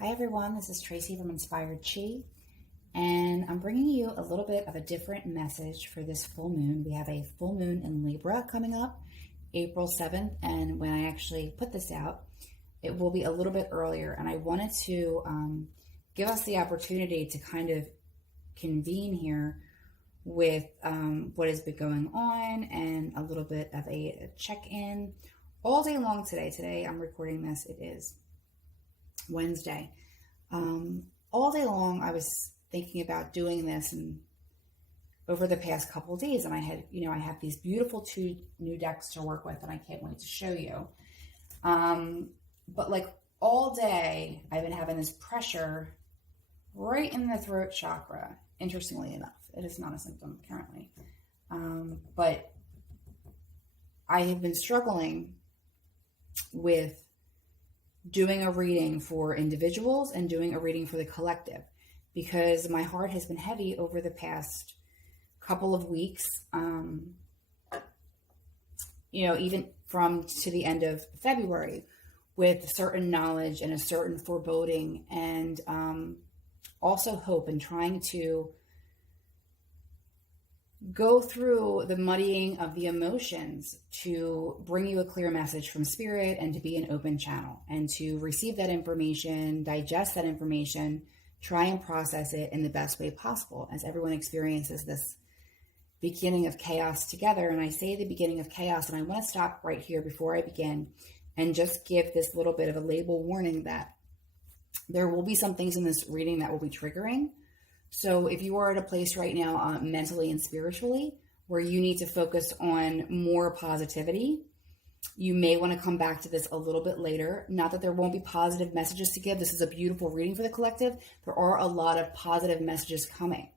Hi everyone, this is Traci from Inspired Chi, and I'm bringing you a little bit of a different message for this full moon. We have a full moon in Libra coming up, April 7th, and when I actually put this out, it will be a little bit earlier, and I wanted to give us the opportunity to kind of convene here with what has been going on and a little bit of a check-in all day long today. Today I'm recording this, it is Wednesday. All day long I was thinking about doing this, and over the past couple of days, and I have these beautiful 2 new decks to work with, and I can't wait to show you. But like all day I've been having this pressure right in the throat chakra. Interestingly enough, it is not a symptom currently, but I have been struggling with doing a reading for individuals and doing a reading for the collective, because my heart has been heavy over the past couple of weeks, even from to the end of February, with certain knowledge and a certain foreboding, and also hope, and trying to go through the muddying of the emotions to bring you a clear message from spirit, and to be an open channel and to receive that information, digest that information, try and process it in the best way possible as everyone experiences this beginning of chaos together. And I say the beginning of chaos, and I want to stop right here before I begin and just give this little bit of a label warning that there will be some things in this reading that will be triggering. So if you are at a place right now, mentally and spiritually, where you need to focus on more positivity, you may want to come back to this a little bit later. Not that there won't be positive messages to give. This is a beautiful reading for the collective. There are a lot of positive messages coming.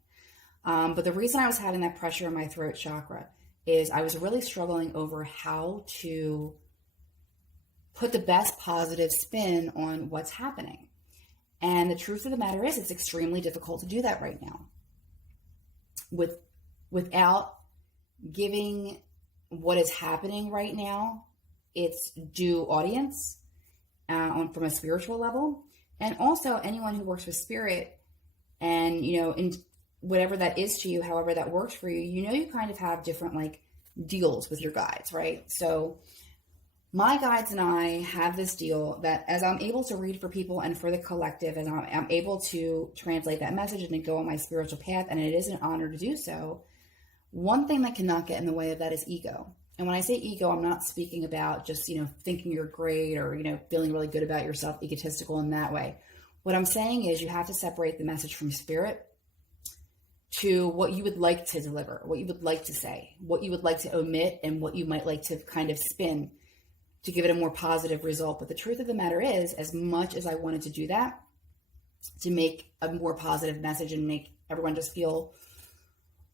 But the reason I was having that pressure in my throat chakra is I was really struggling over how to put the best positive spin on what's happening. And the truth of the matter is, it's extremely difficult to do that right now without giving what is happening right now its due audience from a spiritual level. And also anyone who works with spirit, and, in whatever that is to you, however that works for you, you kind of have different deals with your guides, right? So my guides and I have this deal that as I'm able to read for people and for the collective, and I'm able to translate that message and to go on my spiritual path, and it is an honor to do so, one thing that cannot get in the way of that is ego. And when I say ego, I'm not speaking about just, thinking you're great or, feeling really good about yourself, egotistical in that way. What I'm saying is you have to separate the message from spirit to what you would like to deliver, what you would like to say, what you would like to omit, and what you might like to kind of spin to give it a more positive result. But the truth of the matter is, as much as I wanted to do that, to make a more positive message and make everyone just feel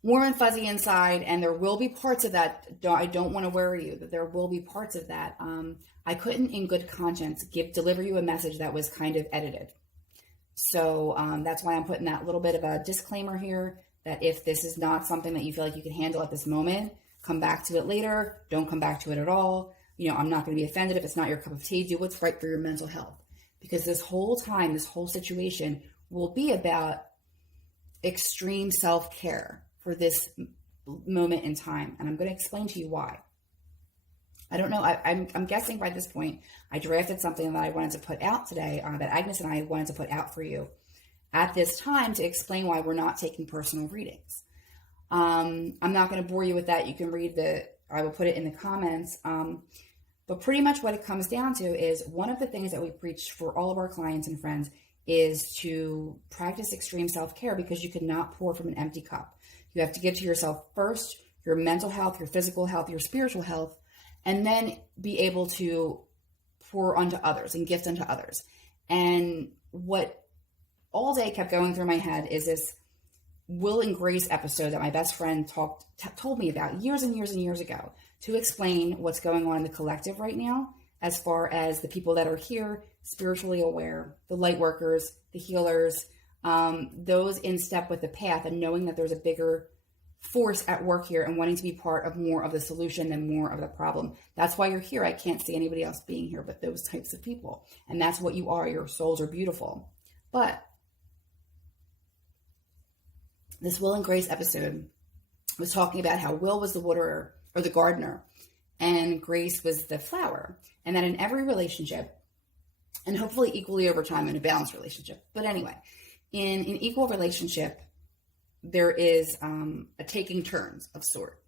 warm and fuzzy inside, and there will be parts of that, I don't want to worry you, that there will be parts of that. I couldn't in good conscience deliver you a message that was kind of edited. So that's why I'm putting that little bit of a disclaimer here, that if this is not something that you feel like you can handle at this moment, come back to it later. Don't come back to it at all. I'm not going to be offended if it's not your cup of tea. Do what's right for your mental health. Because this whole time, this whole situation will be about extreme self-care for this moment in time. And I'm going to explain to you why. I don't know. I'm guessing by this point, I drafted something that I wanted to put out today, that Agnes and I wanted to put out for you at this time to explain why we're not taking personal readings. I'm not going to bore you with that. You can read I will put it in the comments. But pretty much what it comes down to is, one of the things that we preach for all of our clients and friends is to practice extreme self-care, because you cannot pour from an empty cup. You have to give to yourself first, your mental health, your physical health, your spiritual health, and then be able to pour onto others and gift unto others. And what all day kept going through my head is this Will and Grace episode that my best friend told me about years and years and years ago, to explain what's going on in the collective right now, as far as the people that are here, spiritually aware, the light workers, the healers, those in step with the path, and knowing that there's a bigger force at work here and wanting to be part of more of the solution than more of the problem. That's why you're here. I can't see anybody else being here but those types of people. And that's what you are. Your souls are beautiful. But this Will and Grace episode was talking about how Will was the waterer or the gardener and Grace was the flower. And that in every relationship, and hopefully equally over time in a balanced relationship, but anyway, in an equal relationship, there is a taking turns of sort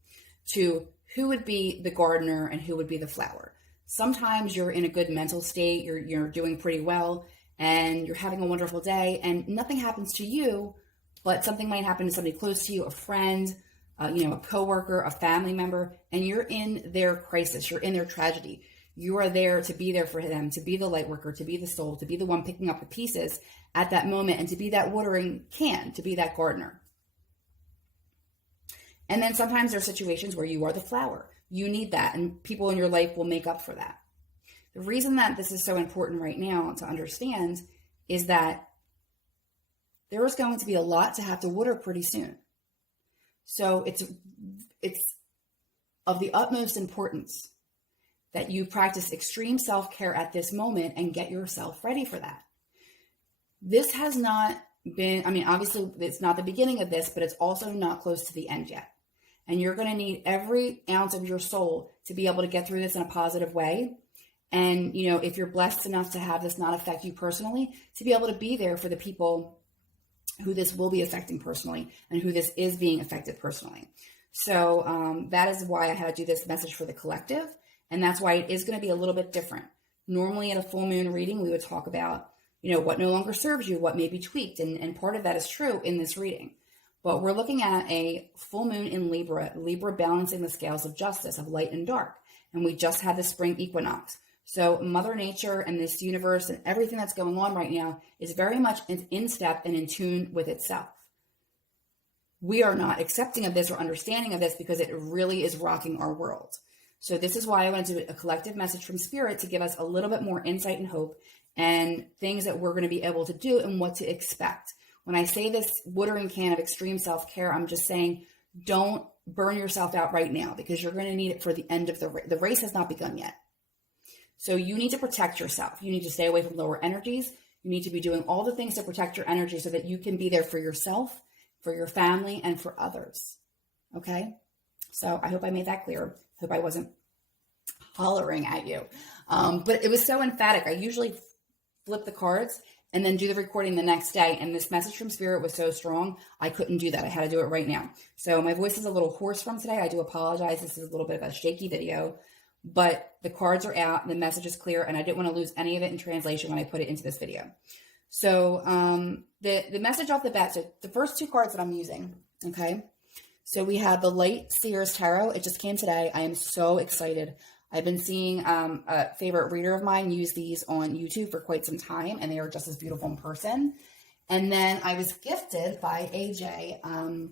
to who would be the gardener and who would be the flower. Sometimes you're in a good mental state, you're doing pretty well, and you're having a wonderful day, and nothing happens to you, but something might happen to somebody close to you, a friend, a coworker, a family member, and you're in their crisis, you're in their tragedy. You are there to be there for them, to be the light worker, to be the soul, to be the one picking up the pieces at that moment, and to be that watering can, to be that gardener. And then sometimes there are situations where you are the flower. You need that, and people in your life will make up for that. The reason that this is so important right now to understand is that there is going to be a lot to have to water pretty soon. So it's of the utmost importance that you practice extreme self-care at this moment and get yourself ready for that. This has not been, obviously it's not the beginning of this, but it's also not close to the end yet. And you're going to need every ounce of your soul to be able to get through this in a positive way. And, if you're blessed enough to have this not affect you personally, to be able to be there for the people who this will be affecting personally and who this is being affected personally. So that is why I had to do this message for the collective. And that's why it is going to be a little bit different. Normally in a full moon reading, we would talk about, what no longer serves you, what may be tweaked. And part of that is true in this reading. But we're looking at a full moon in Libra balancing the scales of justice, of light and dark. And we just had the spring equinox. So Mother Nature and this universe and everything that's going on right now is very much in step and in tune with itself. We are not accepting of this or understanding of this because it really is rocking our world. So this is why I want to do a collective message from Spirit to give us a little bit more insight and hope and things that we're going to be able to do and what to expect. When I say this watering can of extreme self-care, I'm just saying don't burn yourself out right now because you're going to need it for the end of the race. The race has not begun yet. So you need to protect yourself. You need to stay away from lower energies. You need to be doing all the things to protect your energy so that you can be there for yourself, for your family, and for others. Okay? So I hope I made that clear. Hope I wasn't hollering at you. But it was so emphatic. I usually flip the cards and then do the recording the next day. And this message from Spirit was so strong, I couldn't do that. I had to do it right now. So my voice is a little hoarse from today. I do apologize. This is a little bit of a shaky video, but the cards are out. The message is clear, and I didn't want to lose any of it in translation when I put it into this video. So the message off the bat, so the first two cards that I'm using, okay? So we have the Light Seers Tarot. It just came today. I am so excited. I've been seeing a favorite reader of mine use these on YouTube for quite some time, and they are just as beautiful in person. And then I was gifted by AJ,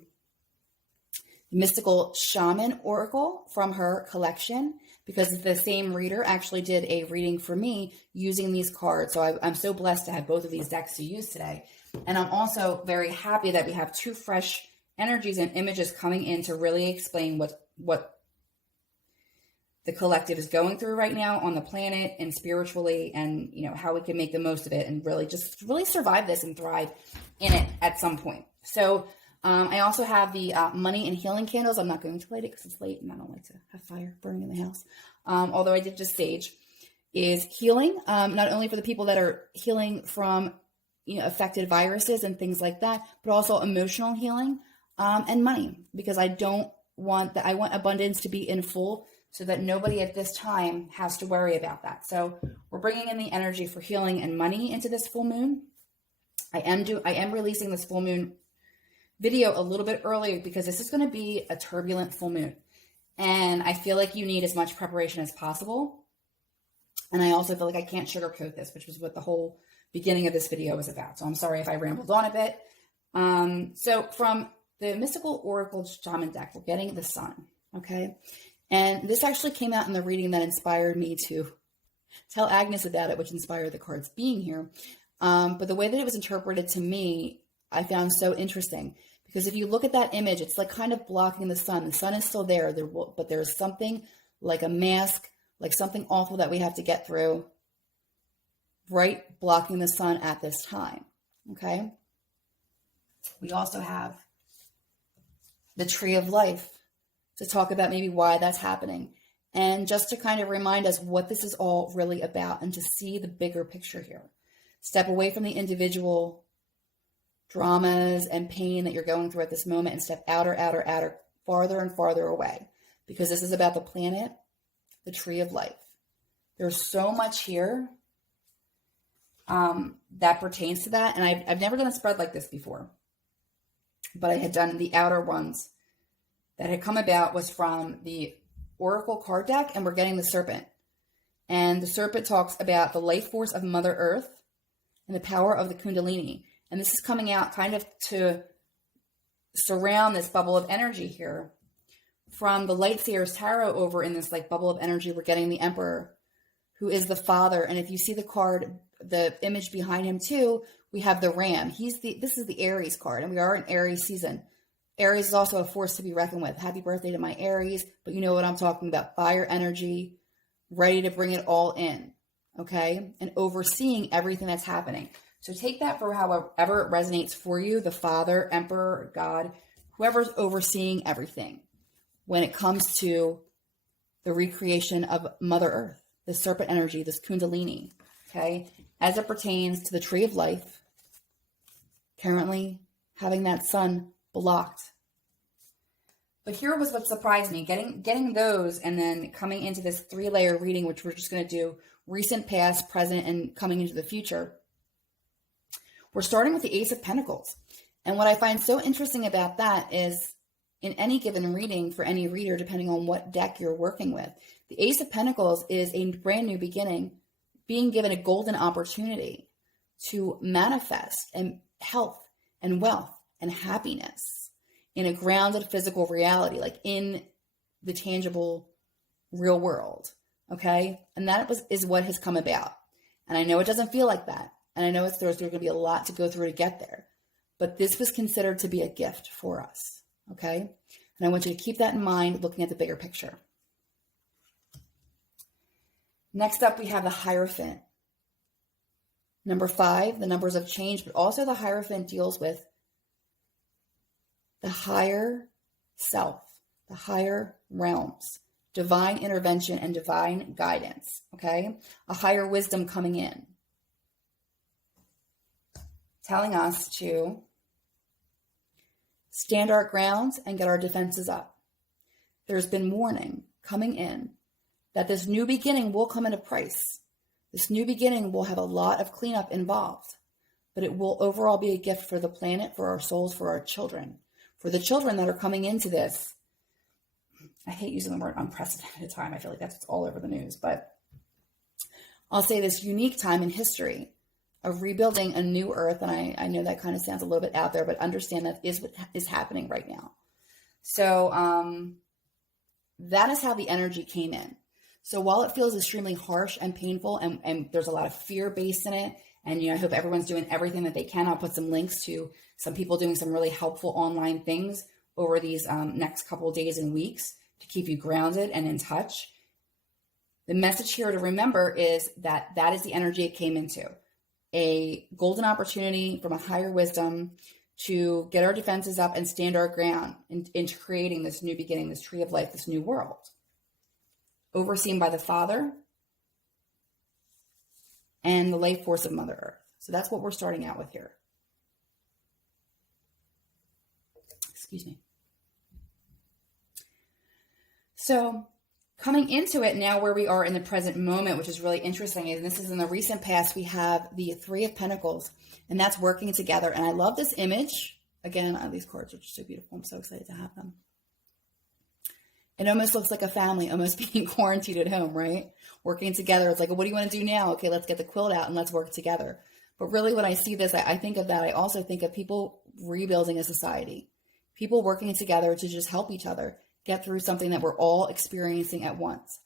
Mystical Shaman Oracle from her collection, because the same reader actually did a reading for me using these cards. So I'm so blessed to have both of these decks to use today. And I'm also very happy that we have two fresh energies and images coming in to really explain what the collective is going through right now on the planet and spiritually, and how we can make the most of it and really survive this and thrive in it at some point. So I also have the money and healing candles. I'm not going to light it because it's late and I don't like to have fire burning in the house. Although I did just sage, is healing, not only for the people that are healing from affected viruses and things like that, but also emotional healing and money, because I want abundance to be in full, so that nobody at this time has to worry about that. So we're bringing in the energy for healing and money into this full moon. I am releasing this full moon video a little bit earlier because this is going to be a turbulent full moon. And I feel like you need as much preparation as possible. And I also feel like I can't sugarcoat this, which was what the whole beginning of this video was about. So I'm sorry if I rambled on a bit. So from the Mystical Oracle Shaman deck, we're getting the Sun, okay? And this actually came out in the reading that inspired me to tell Agnes about it, which inspired the cards being here. But the way that it was interpreted to me, I found so interesting. Because if you look at that image, it's like kind of blocking the sun. The sun is still there, but there's something like a mask, like something awful that we have to get through, right? Blocking the sun at this time. Okay. We also have the tree of life to talk about maybe why that's happening. And just to kind of remind us what this is all really about and to see the bigger picture here. Step away from the individual dramas and pain that you're going through at this moment and step outer, farther and farther away. Because this is about the planet, the tree of life. There's so much here that pertains to that. And I've never done a spread like this before. But I had done the outer ones that had come about was from the Oracle card deck, and we're getting the serpent. And the serpent talks about the life force of Mother Earth and the power of the Kundalini. And this is coming out kind of to surround this bubble of energy here. From the Light Seers Tarot over in this like bubble of energy, we're getting the Emperor, who is the father. And if you see the card, the image behind him too, we have the Ram. This is the Aries card, and we are in Aries season. Aries is also a force to be reckoned with. Happy birthday to my Aries, but you know what I'm talking about. Fire energy, ready to bring it all in, okay? And overseeing everything that's happening. So take that for however it resonates for you, the Father, Emperor, God, whoever's overseeing everything when it comes to the recreation of Mother Earth, the serpent energy, this Kundalini, okay? As it pertains to the tree of life, currently having that sun blocked. But here was what surprised me, getting those and then coming into this 3-layer reading, which we're just going to do recent, past, present, and coming into the future. We're starting with the Ace of Pentacles. And what I find so interesting about that is in any given reading for any reader, depending on what deck you're working with, the Ace of Pentacles is a brand new beginning, being given a golden opportunity to manifest and health and wealth and happiness in a grounded physical reality, like in the tangible real world. Okay. And that is what has come about. And I know it doesn't feel like that. And I know there's going to be a lot to go through to get there, but this was considered to be a gift for us. Okay. And I want you to keep that in mind, looking at the bigger picture. Next up, we have the Hierophant. Number 5, the numbers of change, but also the Hierophant deals with the higher self, the higher realms, divine intervention and divine guidance, okay? A higher wisdom coming in, telling us to stand our grounds and get our defenses up. There's been warning coming in that this new beginning will come at a price. This new beginning will have a lot of cleanup involved, but it will overall be a gift for the planet, for our souls, for our children, for the children that are coming into this. I hate using the word unprecedented time. I feel like that's what's all over the news, but I'll say this unique time in history of rebuilding a new earth. And I know that kind of sounds a little bit out there, but understand that is what is happening right now. So that is how the energy came in. So while it feels extremely harsh and painful, and there's a lot of fear based in it, and I hope everyone's doing everything that they can. I'll put some links to some people doing some really helpful online things over these next couple of days and weeks to keep you grounded and in touch. The message here to remember is that that is the energy it came into. A golden opportunity from a higher wisdom to get our defenses up and stand our ground into creating this new beginning, this tree of life, this new world. Overseen by the Father and the life force of Mother Earth. So that's what we're starting out with here. Excuse me. So coming into it now where we are in the present moment, which is really interesting, and this is in the recent past, we have the 3 of Pentacles, and that's working together. And I love this image. Again, these cards are just so beautiful. I'm so excited to have them. It almost looks like a family almost being quarantined at home, right? Working together. It's like, what do you want to do now? Okay, let's get the quilt out and let's work together. But really when I see this, I think of that. I also think of people rebuilding a society, people working together to just help each other get through something that we're all experiencing at once.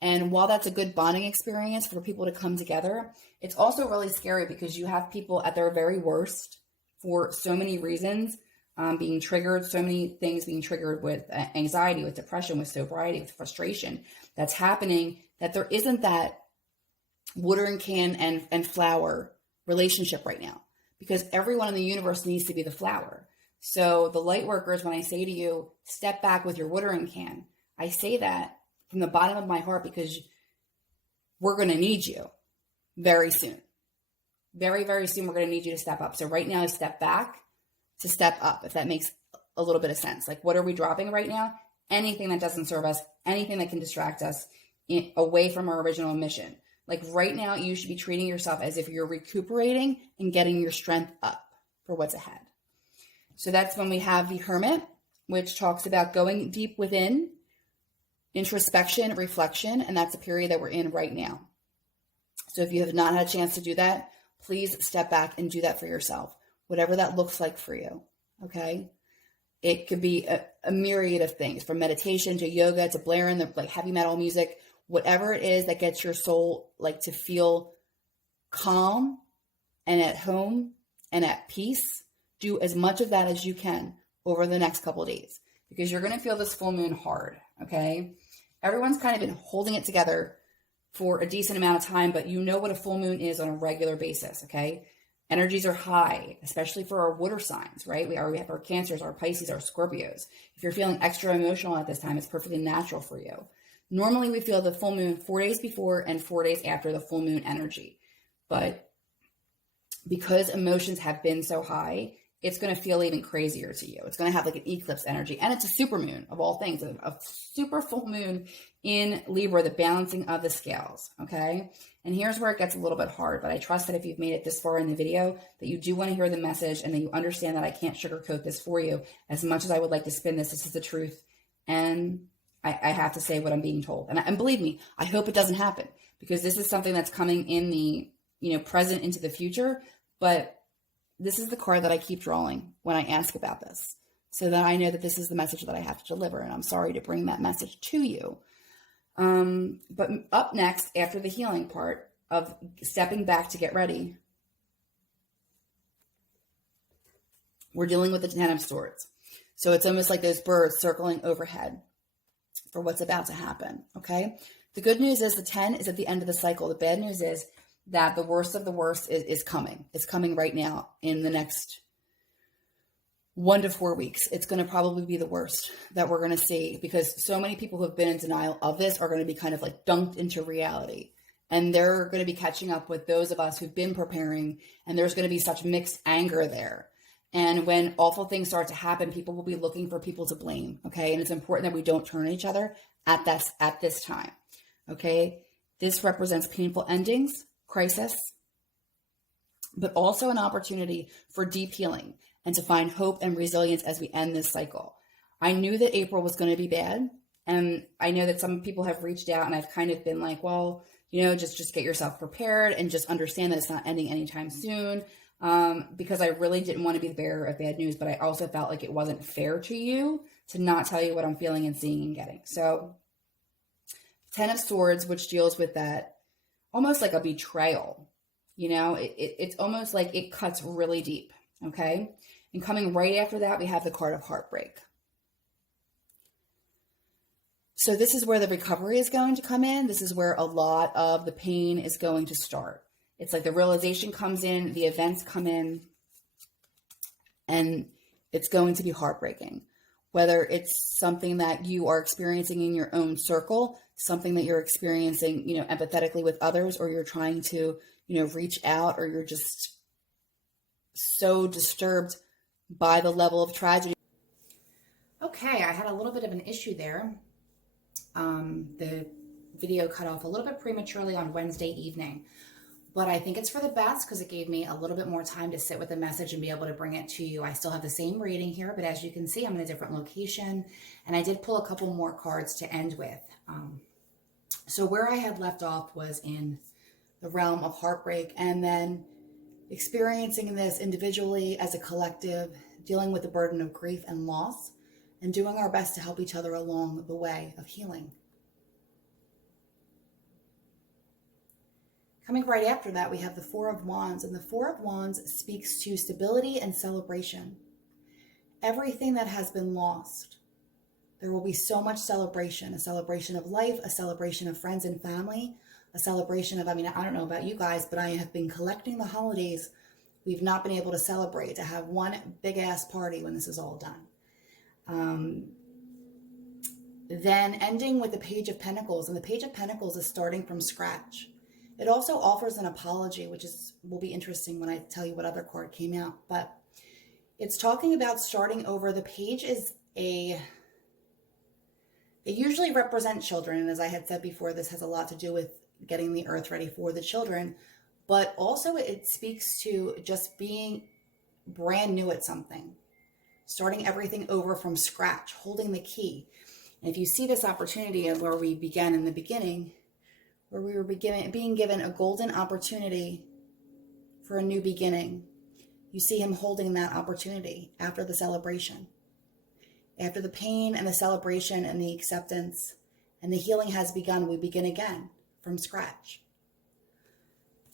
And while that's a good bonding experience for people to come together, it's also really scary because you have people at their very worst for so many reasons, being triggered, so many things being triggered with anxiety, with depression, with sobriety, with frustration that's happening, that there isn't that watering can and flower relationship right now. because everyone in the universe needs to be the flower. So the light workers, when I say to you, step back with your watering can, I say that from the bottom of my heart because we're going to need you very soon. Very, very soon, we're going to need you to step up. So right now, step back to step up, if that makes a little bit of sense. Like, what are we dropping right now? Anything that doesn't serve us, anything that can distract us away from our original mission. Like right now, you should be treating yourself as if you're recuperating and getting your strength up for what's ahead. So that's when we have the Hermit, which talks about going deep within, introspection, reflection, and that's the period that we're in right now. So if you have not had a chance to do that, please step back and do that for yourself, whatever that looks like for you, okay? It could be a myriad of things, from meditation to yoga to blaring the like heavy metal music, whatever it is that gets your soul like to feel calm and at home and at peace. Do as much of that as you can over the next couple of days, because you're going to feel this full moon hard, okay? Everyone's kind of been holding it together for a decent amount of time, but you know what a full moon is on a regular basis, okay? Energies are high, especially for our water signs, right? We have our Cancers, our Pisces, our Scorpios. If you're feeling extra emotional at this time, it's perfectly natural for you. Normally, we feel the full moon 4 days before and 4 days after the full moon energy. But because emotions have been so high, it's going to feel even crazier to you. It's going to have like an eclipse energy. And it's a super moon of all things, a super full moon in Libra, the balancing of the scales, okay? And here's where it gets a little bit hard, but I trust that if you've made it this far in the video, that you do want to hear the message and that you understand that I can't sugarcoat this for you. As much as I would like to spin this is the truth. And I have to say what I'm being told. And believe me, I hope it doesn't happen, because this is something that's coming in the, present into the future. But this is the card that I keep drawing when I ask about this, so that I know that this is the message that I have to deliver. And I'm sorry to bring that message to you. But up next, after the healing part of stepping back to get ready, we're dealing with the Ten of Swords. So it's almost like those birds circling overhead for what's about to happen, okay? The good news is the 10 is at the end of the cycle. The bad news is that the worst of the worst is coming. It's coming right now in the next 1 to 4 weeks. It's going to probably be the worst that we're going to see, because so many people who have been in denial of this are going to be kind of like dunked into reality. And they're going to be catching up with those of us who've been preparing, and there's going to be such mixed anger there. And when awful things start to happen, people will be looking for people to blame, okay? And it's important that we don't turn on each other at this time, okay? This represents painful endings, crisis, but also an opportunity for deep healing and to find hope and resilience as we end this cycle. I knew that April was going to be bad, and I know that some people have reached out, and I've kind of been like, well, just get yourself prepared and just understand that it's not ending anytime soon. Because I really didn't want to be the bearer of bad news, but I also felt like it wasn't fair to you to not tell you what I'm feeling and seeing and getting. So 10 of Swords, which deals with that, almost like a betrayal, it's almost like it cuts really deep. Okay. And coming right after that, we have the Cart of Heartbreak. So this is where the recovery is going to come in. This is where a lot of the pain is going to start. It's like the realization comes in, the events come in, and it's going to be heartbreaking. Whether it's something that you are experiencing in your own circle, something that you're experiencing, empathetically with others, or you're trying to, reach out, or you're just so disturbed by the level of tragedy. Okay, I had a little bit of an issue there. The video cut off a little bit prematurely on Wednesday evening. But I think it's for the best, because it gave me a little bit more time to sit with the message and be able to bring it to you. I still have the same reading here, but as you can see, I'm in a different location. And I did pull a couple more cards to end with. So where I had left off was in the realm of heartbreak, and then experiencing this individually, as a collective, dealing with the burden of grief and loss, and doing our best to help each other along the way of healing. Coming right after that, we have the Four of Wands, and the Four of Wands speaks to stability and celebration. Everything that has been lost, there will be so much celebration, a celebration of life, a celebration of friends and family, a celebration of, I don't know about you guys, but I have been collecting the holidays We've not been able to celebrate, to have one big ass party when this is all done. Then ending with the Page of Pentacles, and the Page of Pentacles is starting from scratch. It also offers an apology, which will be interesting when I tell you what other card came out, but it's talking about starting over. The page they usually represent children, and as I had said before, this has a lot to do with getting the earth ready for the children, but also it speaks to just being brand new at something, starting everything over from scratch, holding the key. And if you see this opportunity of where we began in the beginning, where we were being given a golden opportunity for a new beginning, you see him holding that opportunity after the celebration. After the pain and the celebration and the acceptance and the healing has begun, we begin again from scratch.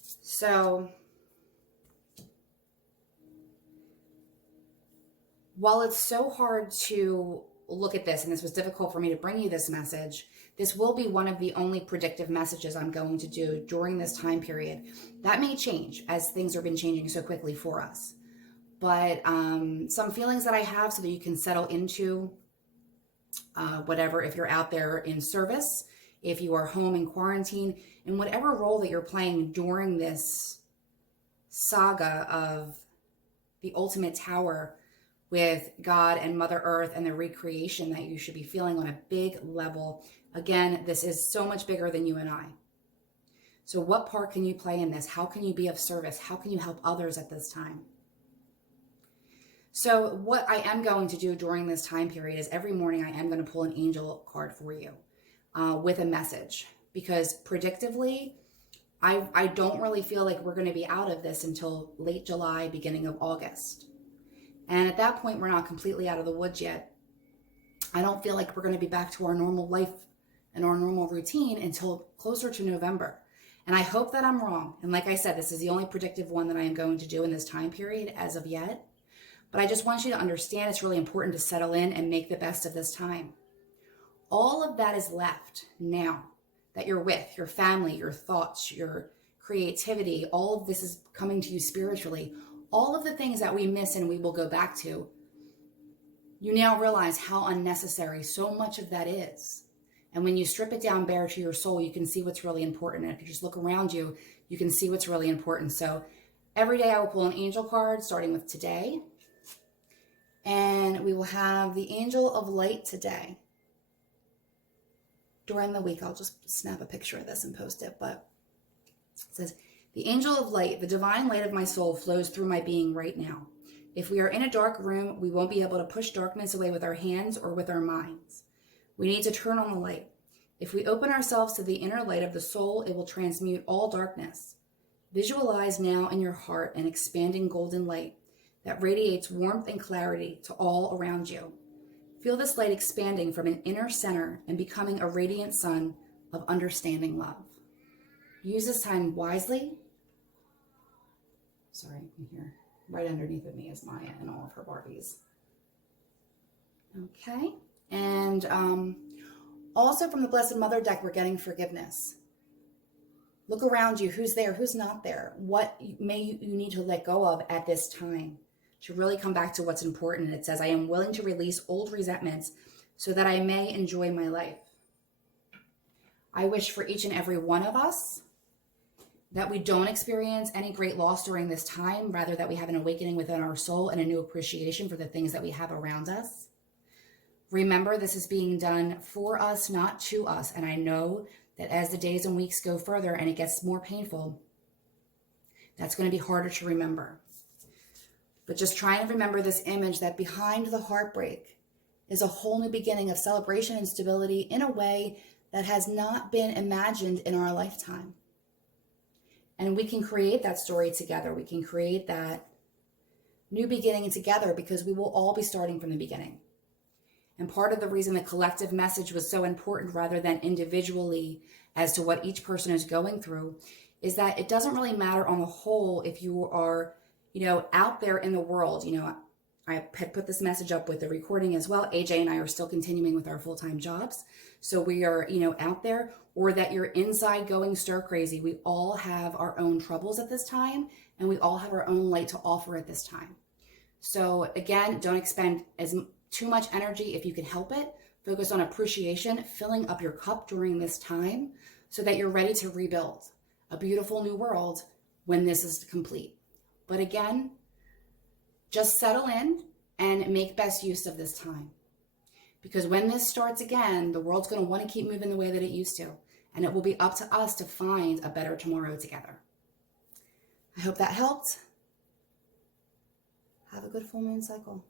So while it's so hard to look at this, and this was difficult for me to bring you this message, this will be one of the only predictive messages I'm going to do during this time period. That may change as things have been changing so quickly for us. But some feelings that I have so that you can settle into whatever, if you're out there in service, if you are home in quarantine, in whatever role that you're playing during this saga of the ultimate tower with God and Mother Earth and the recreation that you should be feeling on a big level. Again, this is so much bigger than you and I. So what part can you play in this? How can you be of service? How can you help others at this time? So what I am going to do during this time period is every morning I am going to pull an angel card for you with a message, because predictively, I don't really feel like we're going to be out of this until late July, beginning of August. And at that point, we're not completely out of the woods yet. I don't feel like we're going to be back to our normal life and our normal routine until closer to November. And I hope that I'm wrong. And like I said, this is the only predictive one that I am going to do in this time period as of yet. But I just want you to understand it's really important to settle in and make the best of this time. All of that is left now that you're with, your family, your thoughts, your creativity. All of this is coming to you spiritually. All of the things that we miss and we will go back to, you now realize how unnecessary so much of that is. And when you strip it down bare to your soul, you can see what's really important. And if you just look around you, you can see what's really important. So every day I will pull an angel card, starting with today. And we will have the Angel of Light today. During the week, I'll just snap a picture of this and post it. But it says, the Angel of Light, the divine light of my soul flows through my being right now. If we are in a dark room, we won't be able to push darkness away with our hands or with our minds. We need to turn on the light. If we open ourselves to the inner light of the soul, it will transmute all darkness. Visualize now in your heart an expanding golden light that radiates warmth and clarity to all around you. Feel this light expanding from an inner center and becoming a radiant sun of understanding love. Use this time wisely. Sorry, here, right underneath of me is Maya and all of her Barbies. Okay, and also from the Blessed Mother deck, we're getting forgiveness. Look around you, who's there, who's not there. What may you need to let go of at this time to really come back to what's important. It says, I am willing to release old resentments so that I may enjoy my life. I wish for each and every one of us that we don't experience any great loss during this time, rather that we have an awakening within our soul and a new appreciation for the things that we have around us. Remember, this is being done for us, not to us. And I know that as the days and weeks go further and it gets more painful, that's going to be harder to remember. But just try and remember this image that behind the heartbreak is a whole new beginning of celebration and stability in a way that has not been imagined in our lifetime. And we can create that story together. We can create that new beginning together because we will all be starting from the beginning. And part of the reason the collective message was so important rather than individually as to what each person is going through is that it doesn't really matter on the whole if you are, out there in the world. I had put this message up with the recording as well. AJ and I are still continuing with our full-time jobs. So we are, out there, or that you're inside going stir crazy. We all have our own troubles at this time, and we all have our own light to offer at this time. So again, don't expend too much energy if you can help it. Focus on appreciation, filling up your cup during this time so that you're ready to rebuild a beautiful new world when this is complete. But again, just settle in and make best use of this time. Because when this starts again, the world's going to want to keep moving the way that it used to. And it will be up to us to find a better tomorrow together. I hope that helped. Have a good full moon cycle.